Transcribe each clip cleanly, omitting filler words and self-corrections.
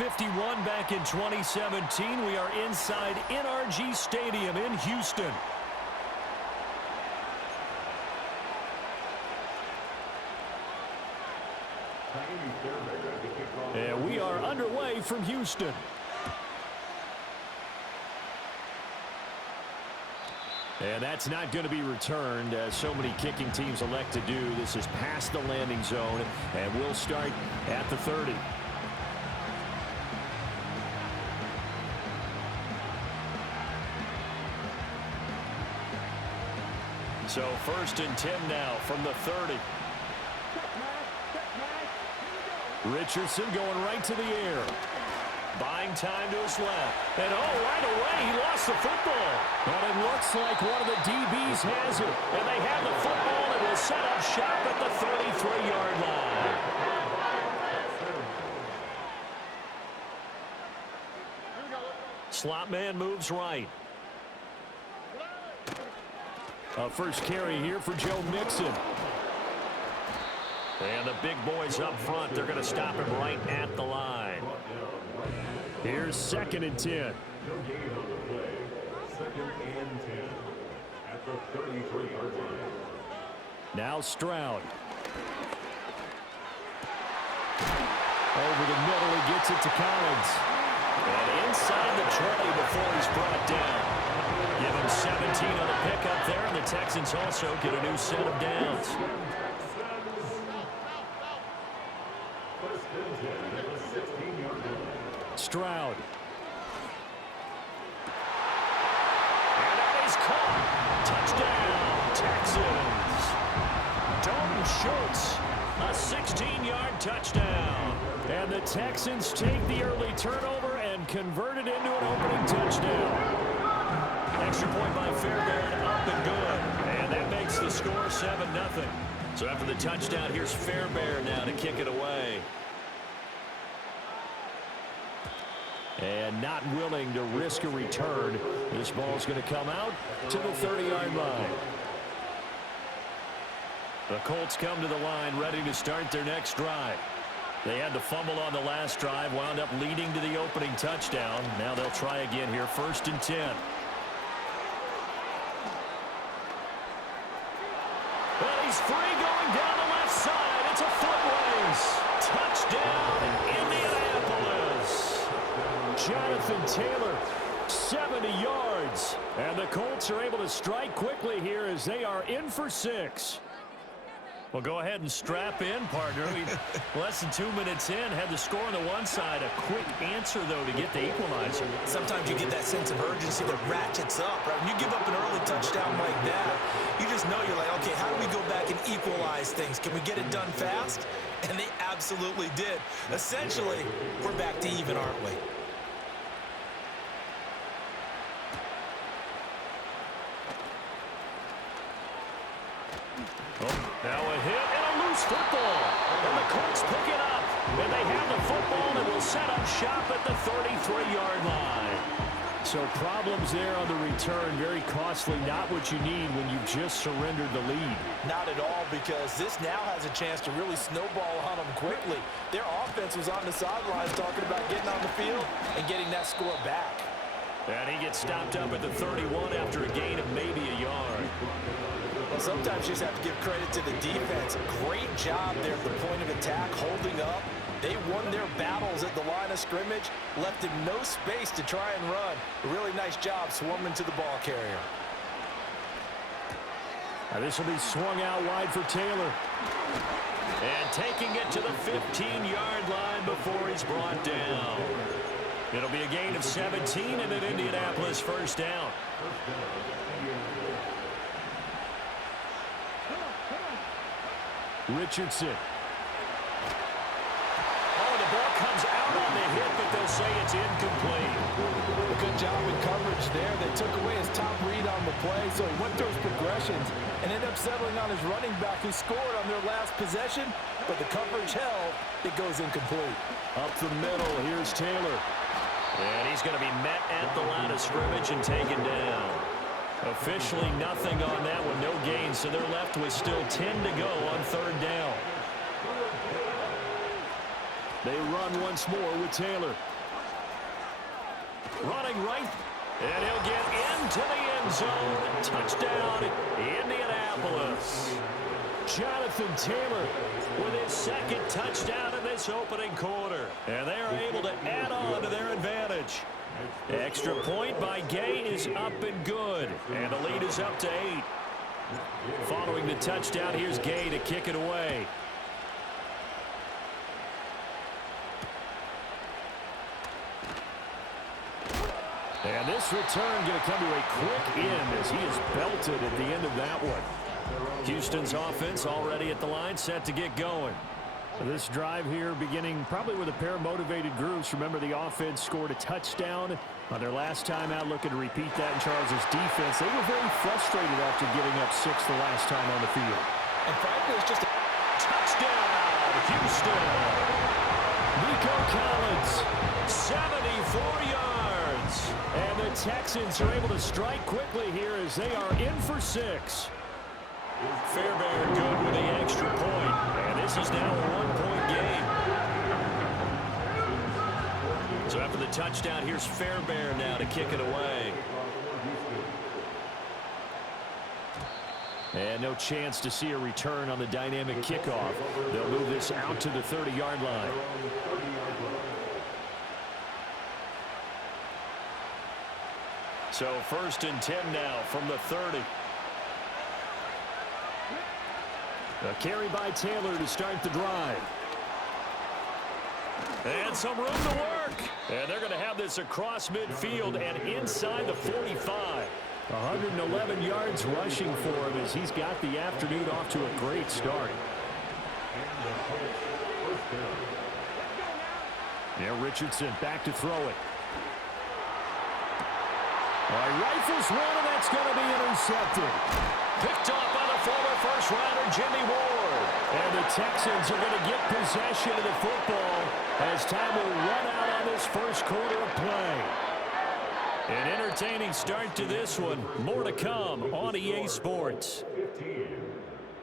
51 back in 2017. We are inside NRG Stadium in Houston. And we are underway from Houston. And that's not going to be returned, as so many kicking teams elect to do. This is past the landing zone, and we'll start at the 30. So 1st and 10 now from the 30. Richardson going right to the air. Buying time to his left. And right away, he lost the football. But it looks like one of the DBs has it. And they have the football and will set up shop at the 33-yard line. Slot man moves right. A first carry here for Joe Mixon. And the big boys up front, they're going to stop him right at the line. Here's 2nd and 10. 2nd and 10 at the 33-yard line. Now Stroud. Over the middle, he gets it to Collins. And inside the 20 before he's brought down. Give him 17 on the pickup there, and the Texans also get a new set of downs. Stroud. And that is caught. Touchdown, Texans. Dalton Schultz, a 16-yard touchdown. And the Texans take the early turnover and convert it into an opening touchdown. Extra point by Fairbairn, up and good. And that makes the score 7-0. So after the touchdown, here's Fairbairn now to kick it away. And not willing to risk a return. This ball's going to come out to the 30-yard line. The Colts come to the line ready to start their next drive. They had the fumble on the last drive, wound up leading to the opening touchdown. Now they'll try again here, 1st and 10. And he's free going down the left side. It's a foot race. Touchdown, Indianapolis. Jonathan Taylor, 70 yards. And the Colts are able to strike quickly here as they are in for 6. Well, go ahead and strap in, partner. Less than 2 minutes in, had the score on the one side. A quick answer, though, to get the equalizer. Sometimes you get that sense of urgency that ratchets up, right? When you give up an early touchdown like that, you just know you're like, okay, how do we go back and equalize things? Can we get it done fast? And they absolutely did. Essentially, we're back to even, aren't we? Now a hit and a loose football. And the Colts pick it up. And they have the football and will set up shop at the 33-yard line. So problems there on the return. Very costly. Not what you need when you've just surrendered the lead. Not at all, because this now has a chance to really snowball on them quickly. Their offense was on the sidelines talking about getting on the field and getting that score back. And he gets stopped up at the 31 after a gain of maybe a yard. Well, sometimes you just have to give credit to the defense. Great job there at the point of attack, holding up. They won their battles at the line of scrimmage, left him no space to try and run. A really nice job swarming to the ball carrier. Now this will be swung out wide for Taylor. And taking it to the 15-yard line before he's brought down. It'll be a gain of 17 and an Indianapolis first down. Richardson. Oh, the ball comes out on the hit, but they'll say it's incomplete. A good job in coverage there. They took away his top read on the play, so he went through his progressions and ended up settling on his running back who scored on their last possession, but the coverage held. It goes incomplete. Up the middle, here's Taylor. And he's going to be met at the line of scrimmage and taken down. Officially nothing on that one, no gain, so they're left with still 10 to go on third down. They run once more with Taylor. Running right, and he'll get into the end zone. Touchdown, Indianapolis. Jonathan Taylor with his second touchdown in this opening quarter. And they are able to add on to their advantage. Extra point by Gay is up and good. And the lead is up to 8. Following the touchdown, here's Gay to kick it away. And this return going to come to a quick end as he is belted at the end of that one. Houston's offense already at the line, set to get going. This drive here beginning probably with a pair of motivated groups. Remember, the offense scored a touchdown on their last time out. Looking to repeat that in Charles' defense. They were very frustrated after giving up 6 the last time on the field. And frankly, it's just a touchdown, Houston. Nico Collins, 74 yards. And the Texans are able to strike quickly here as they are in for 6. Fairbairn good with the extra point. And this is now a 1-point game. So after the touchdown, here's Fairbairn now to kick it away. And no chance to see a return on the dynamic kickoff. They'll move this out to the 30-yard line. So 1st and 10 now from the 30. A carry by Taylor to start the drive. And some room to work. And they're going to have this across midfield and inside the 45. 111 yards rushing for him as he's got the afternoon off to a great start. Now Richardson back to throw it. Rifles one, and that's going to be intercepted. Picked off by the former first-rounder Jimmy Ward. And the Texans are going to get possession of the football as time will run out on this first quarter of play. An entertaining start to this one. More to come on EA Sports. 15,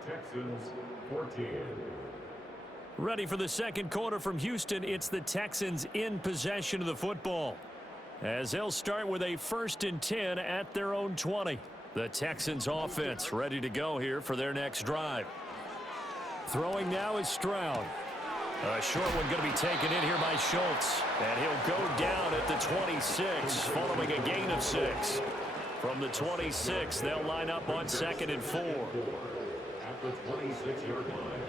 Texans 14. Ready for the second quarter from Houston. It's the Texans in possession of the football, as they'll start with a 1st and 10 at their own 20. The Texans offense ready to go here for their next drive. Throwing now is Stroud. A short one going to be taken in here by Schultz. And he'll go down at the 26 following a gain of 6. From the 26, they'll line up on 2nd and 4. At the 26-yard line.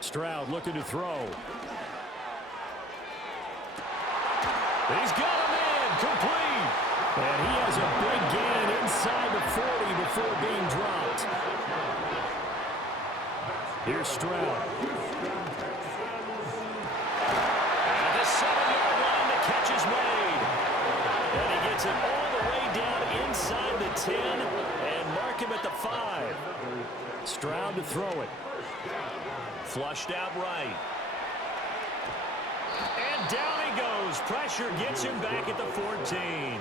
Stroud looking to throw. He's got him in, complete. And he has a big gain inside the 40 before being dropped. Here's Stroud. At the 7-yard line, the catch is made. And he gets it all the way down inside the 10 and mark him at the 5. Stroud to throw it. Flushed out right. And down he goes. Pressure gets him back at the 14.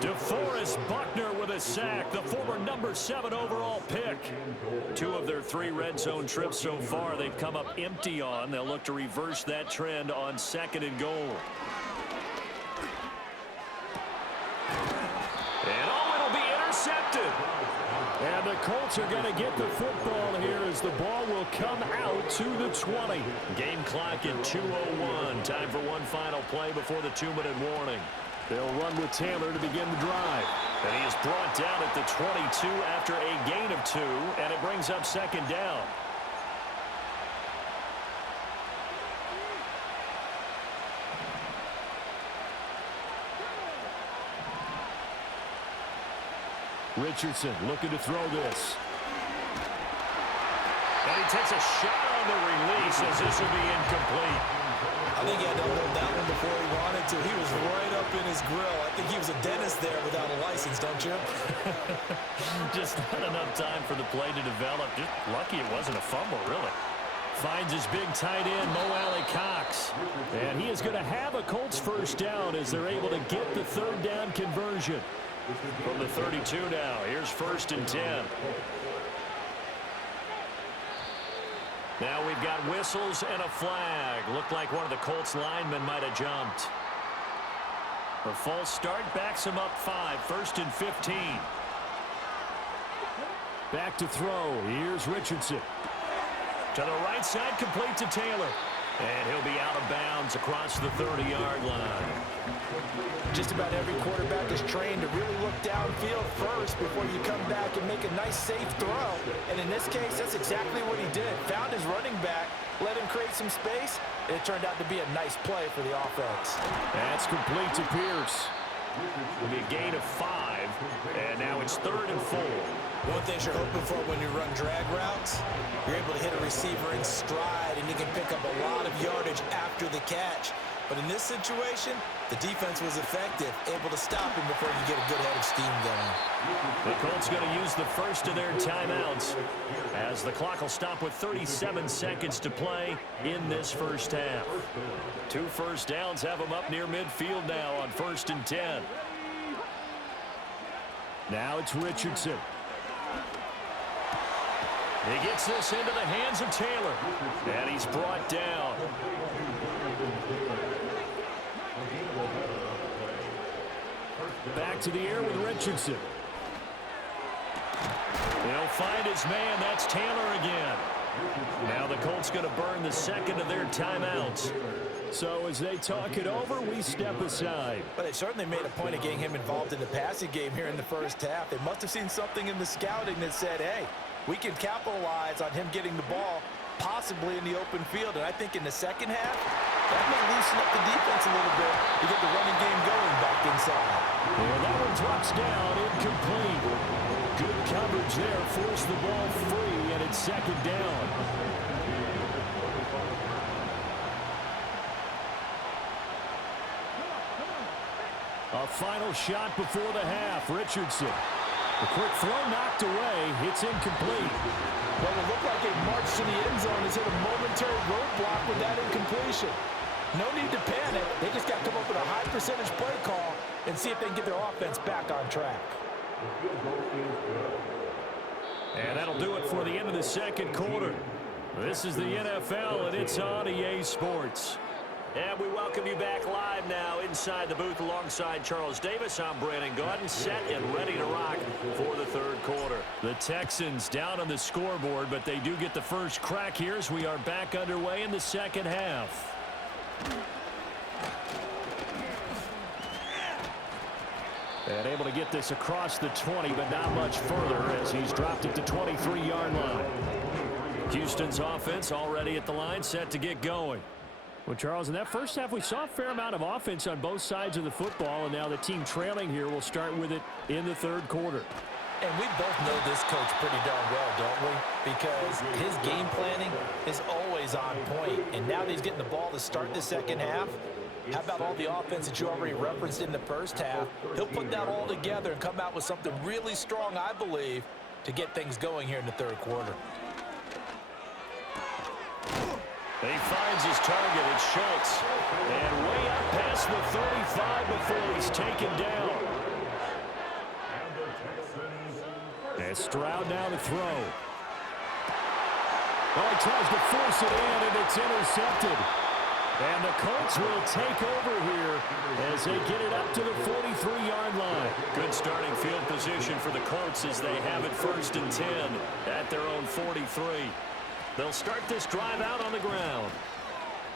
DeForest Buckner with a sack, the former number 7 overall pick. 2 of their 3 red zone trips so far they've come up empty on. They'll look to reverse that trend on 2nd and goal. And it'll be intercepted. And the Colts are going to get the football here as the ball will come out to the 20. Game clock at 2:01. Time for one final play before the 2-minute warning. They'll run with Taylor to begin the drive. And he is brought down at the 22 after a gain of 2, and it brings up 2nd down. Richardson looking to throw this. And he takes a shot on the release as this will be incomplete. I think he had to hold that one before he wanted to. He was right up in his grill. I think he was a dentist there without a license, don't you? Just not enough time for the play to develop. Just lucky it wasn't a fumble, really. Finds his big tight end, Mo Alley-Cox. And he is going to have a Colts first down as they're able to get the 3rd down conversion. From the 32 now, here's 1st and 10. Now we've got whistles and a flag. Looked like one of the Colts linemen might have jumped. A false start backs him up 5, 1st and 15. Back to throw. Here's Richardson. To the right side, complete to Taylor. And he'll be out of bounds across the 30-yard line. Just about every quarterback is trained to really look downfield first before you come back and make a nice, safe throw. And in this case, that's exactly what he did. Found his running back, let him create some space, and it turned out to be a nice play for the offense. That's complete to Pierce. It'll be a gain of 5, and now it's 3rd and 4. One thing you're hoping for when you run drag routes, you're able to hit a receiver in stride, and you can pick up a lot of yardage after the catch. But in this situation, the defense was effective, able to stop him before you get a good head of steam going. The Colts going to use the first of their timeouts as the clock will stop with 37 seconds to play in this first half. 2 first downs have them up near midfield now on 1st and 10. Now it's Richardson. He gets this into the hands of Taylor, and he's brought down. Back to the air with Richardson. He'll find his man. That's Taylor again. Now the Colts going to burn the second of their timeouts. So as they talk it over, we step aside. But they certainly made a point of getting him involved in the passing game here in the first half. They must have seen something in the scouting that said, hey, we can capitalize on him getting the ball possibly in the open field. And I think in the second half, that may loosen up the defense a little bit to get the running game going back inside. And that one drops down, incomplete. Good coverage there, forced the ball free, and it's 2nd down. A final shot before the half. Richardson. The quick throw knocked away. It's incomplete. Well, it looked like a march to the end zone has hit a momentary roadblock with that incompletion. No need to panic. They just got to come up with a high percentage play call and see if they can get their offense back on track. And that'll do it for the end of the second quarter. This is the NFL, and it's on EA Sports. And we welcome you back live now inside the booth alongside Charles Davis. I'm Brandon Gaudin, set and ready to rock for the 3rd quarter. The Texans down on the scoreboard, but they do get the first crack here as we are back underway in the second half. And able to get this across the 20, but not much further as he's dropped it to 23-yard line. Houston's offense already at the line, set to get going. Well, Charles, in that first half, we saw a fair amount of offense on both sides of the football, and now the team trailing here will start with it in the 3rd quarter. And we both know this coach pretty darn well, don't we? Because his game planning is always on point. And now that he's getting the ball to start the second half, how about all the offense that you already referenced in the first half? He'll put that all together and come out with something really strong, I believe, to get things going here in the 3rd quarter. He finds his target. It's Schultz. And way up past the 35 before he's taken down. And Stroud now to throw. Oh, he tries to force it in, and it's intercepted. And the Colts will take over here as they get it up to the 43-yard line. Good starting field position for the Colts as they have it 1st and 10 at their own 43. They'll start this drive out on the ground.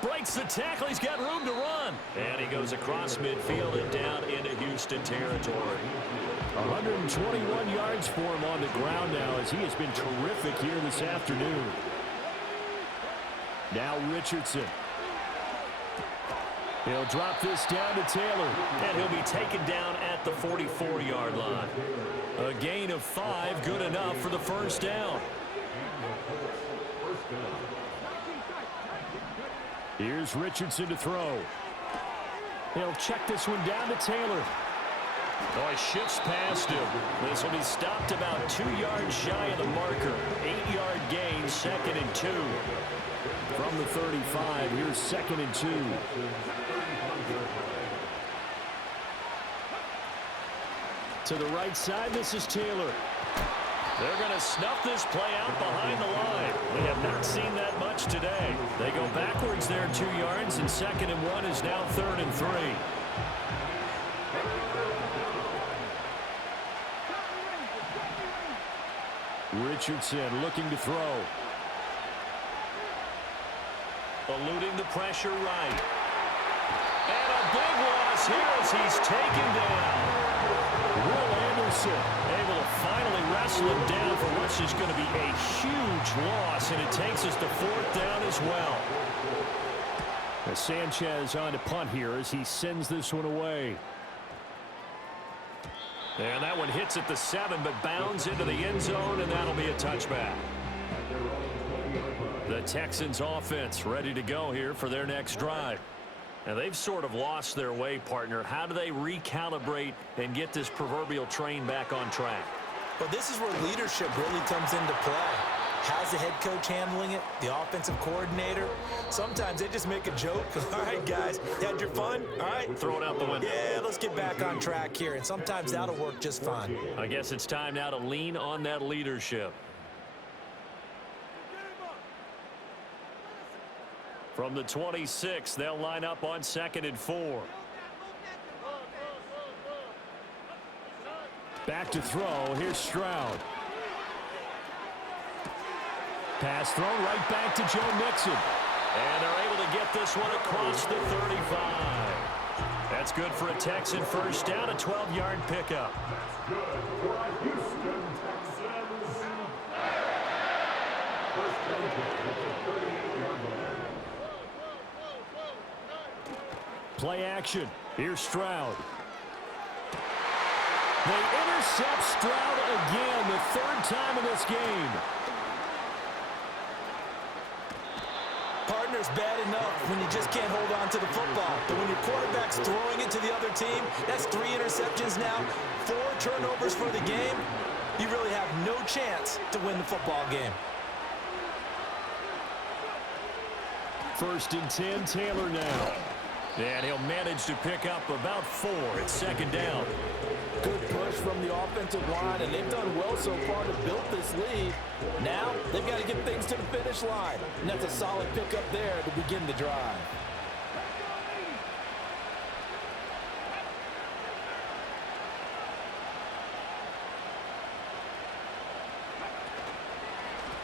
Breaks the tackle. He's got room to run. And he goes across midfield and down into Houston territory. 121 yards for him on the ground now as he has been terrific here this afternoon. Now Richardson. He'll drop this down to Taylor, and he'll be taken down at the 44-yard line. A gain of 5, good enough for the first down. Here's Richardson to throw. He'll check this one down to Taylor. Oh, he shifts past him. This will be stopped about 2 yards shy of the marker. 8-yard gain, 2nd and 2. From the 35, here's 2nd and 2. To the right side, this is Taylor. They're going to snuff this play out behind the line. We have not seen that much today. They go backwards there 2 yards, and 2nd and 1 is now 3rd and 3. Richardson looking to throw. Eluding the pressure right. And a big loss here as he's taken down. Will Anderson able to finally wrestle him down for what's just going to be a huge loss, and it takes us to 4th down as well. As Sanchez on to punt here as he sends this one away. And that one hits at the 7, but bounds into the end zone, and that'll be a touchback. The Texans offense ready to go here for their next drive. Now, they've sort of lost their way, partner. How do they recalibrate and get this proverbial train back on track? Well, this is where leadership really comes into play. How's the head coach handling it? The offensive coordinator? Sometimes they just make a joke. All right, guys, you had your fun? All right. Throw it out the window. Yeah, let's get back on track here. And sometimes that'll work just fine. I guess it's time now to lean on that leadership. From the 26, they'll line up on 2nd and 4. Back to throw. Here's Stroud. Pass thrown right back to Joe Mixon. And they're able to get this one across the 35. That's good for a Texan first down, a 12-yard pickup. Play action. Here's Stroud. They intercept Stroud again, the 3rd time in this game. Partner's bad enough when you just can't hold on to the football. But when your quarterback's throwing it to the other team, that's 3 interceptions now, 4 turnovers for the game. You really have no chance to win the football game. 1st and 10, Taylor now. And he'll manage to pick up about 4 at 2nd down. Good push from the offensive line, and they've done well so far to build this lead. Now, they've got to get things to the finish line, and that's a solid pickup there to begin the drive.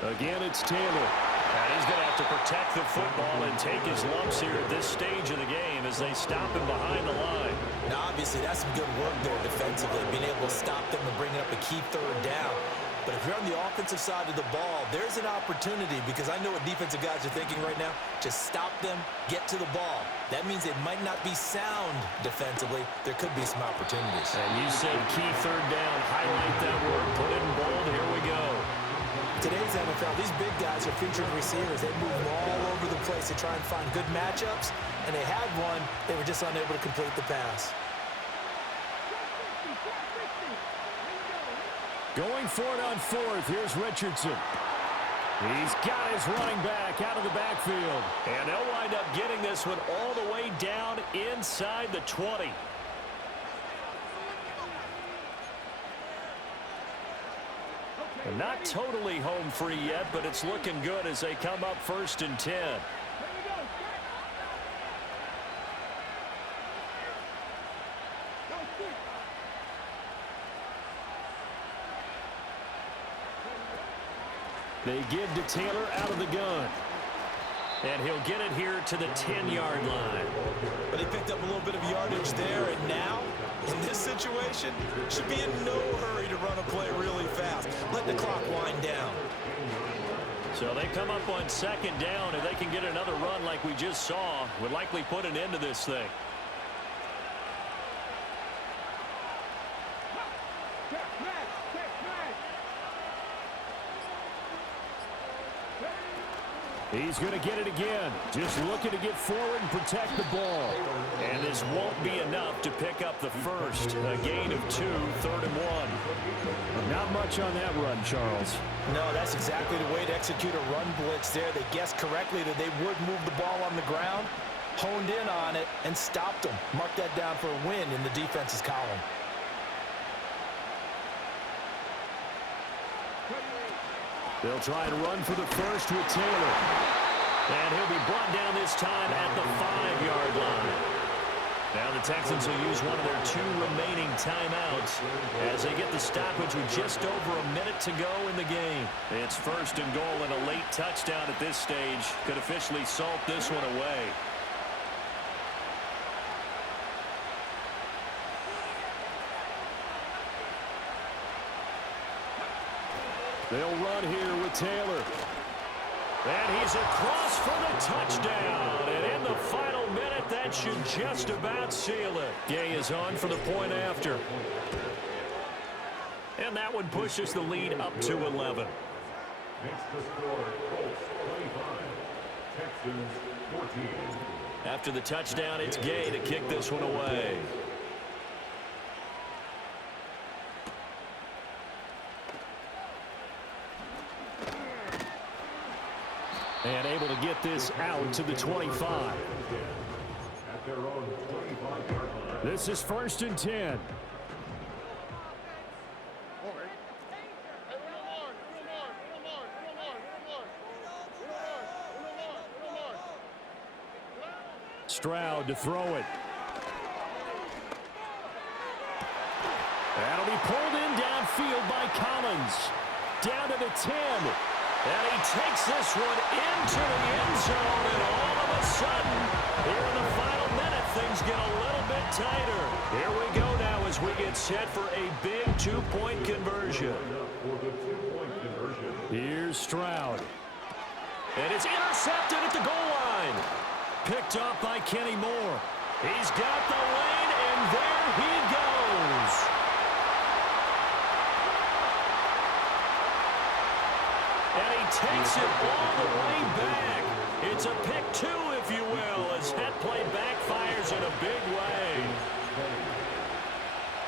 Again, it's Taylor. And he's going to have to protect the football and take his lumps here at this stage of the game as they stop him behind the line. Now, obviously, that's some good work there defensively, being able to stop them and bringing up a key 3rd down. But if you're on the offensive side of the ball, there's an opportunity, because I know what defensive guys are thinking right now. Just stop them, get to the ball. That means it might not be sound defensively. There could be some opportunities. And you said key 3rd down. Highlight that word. Put it in bold. Here we go. Today's NFL, these big guys are featured receivers. They move all over the place to try and find good matchups, and they had one. They were just unable to complete the pass. Going for it on 4th. Here's Richardson. He's got his running back out of the backfield. And they'll wind up getting this one all the way down inside the 20. And not totally home free yet, but it's looking good as they come up 1st and 10. They give to Taylor out of the gun. And he'll get it here to the 10-yard line. But he picked up a little bit of yardage there, and now, in this situation, should be in no hurry to run a play really fast. Let the clock wind down. So they come up on 2nd down, and they can get another run like we just saw. Would likely put an end to this thing. He's going to get it again. Just looking to get forward and protect the ball. And this won't be enough to pick up the first. A gain of 2, 3rd and 1. Not much on that run, Charles. No, that's exactly the way to execute a run blitz there. They guessed correctly that they would move the ball on the ground, honed in on it, and stopped them. Mark that down for a win in the defense's column. They'll try and run for the first with Taylor. And he'll be brought down this time at the 5-yard line. Now the Texans will use one of their 2 remaining timeouts as they get the stoppage with just over a minute to go in the game. It's first and goal, and a late touchdown at this stage could officially salt this one away. They'll run here with Taylor. And he's across for the touchdown. And in the final minute, that should just about seal it. Gay is on for the point after. And that one pushes the lead up to 11. Next to score, Colts 25, Texans 14. After the touchdown, it's Gay to kick this one away. And able to get this out to the 25. At their own 25-yard line. This is first and 10. Stroud to throw it. That'll be pulled in downfield by Collins. Down to the 10. And he takes this one into the end zone, and all of a sudden, here in the final minute, things get a little bit tighter. Here we go now as we get set for a big 2-point conversion. Here's Stroud. And it's intercepted at the goal line. Picked up by Kenny Moore. He's got the lane, and there he goes. And he takes it all the way back. It's a pick 2, if you will, as that play backfires in a big way.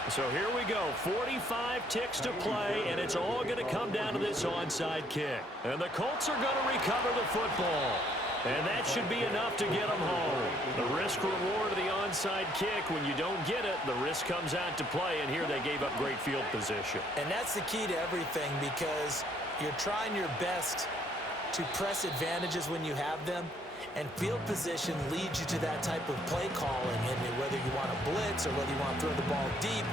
So here we go. 45 ticks to play, and it's all going to come down to this onside kick. And the Colts are going to recover the football. And that should be enough to get them home. The risk-reward of the onside kick, when you don't get it, the risk comes out to play, and here they gave up great field position. And that's the key to everything, because you're trying your best to press advantages when you have them, and field position leads you to that type of play calling. And whether you want to blitz or whether you want to throw the ball deep,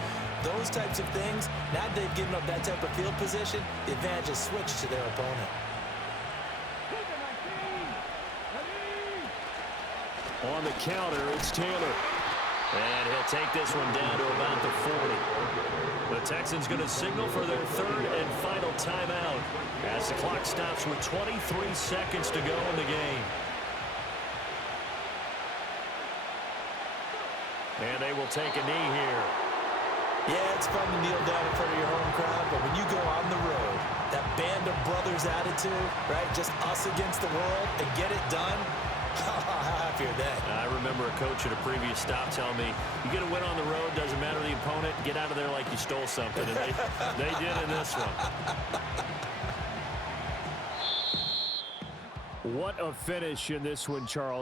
those types of things, now that they've given up that type of field position, the advantage is switched to their opponent. On the counter, it's Taylor. And he'll take this one down to about the 40. The Texans going to signal for their 3rd and final timeout as the clock stops with 23 seconds to go in the game. And they will take a knee here. Yeah, it's fun to kneel down in front of your home crowd, but when you go on the road, that band of brothers attitude, right, just us against the world, and get it done, how happy are they? I remember a coach at a previous stop telling me, you get a win on the road, doesn't matter the opponent, get out of there like you stole something. And they did in this one. What a finish in this one, Charles.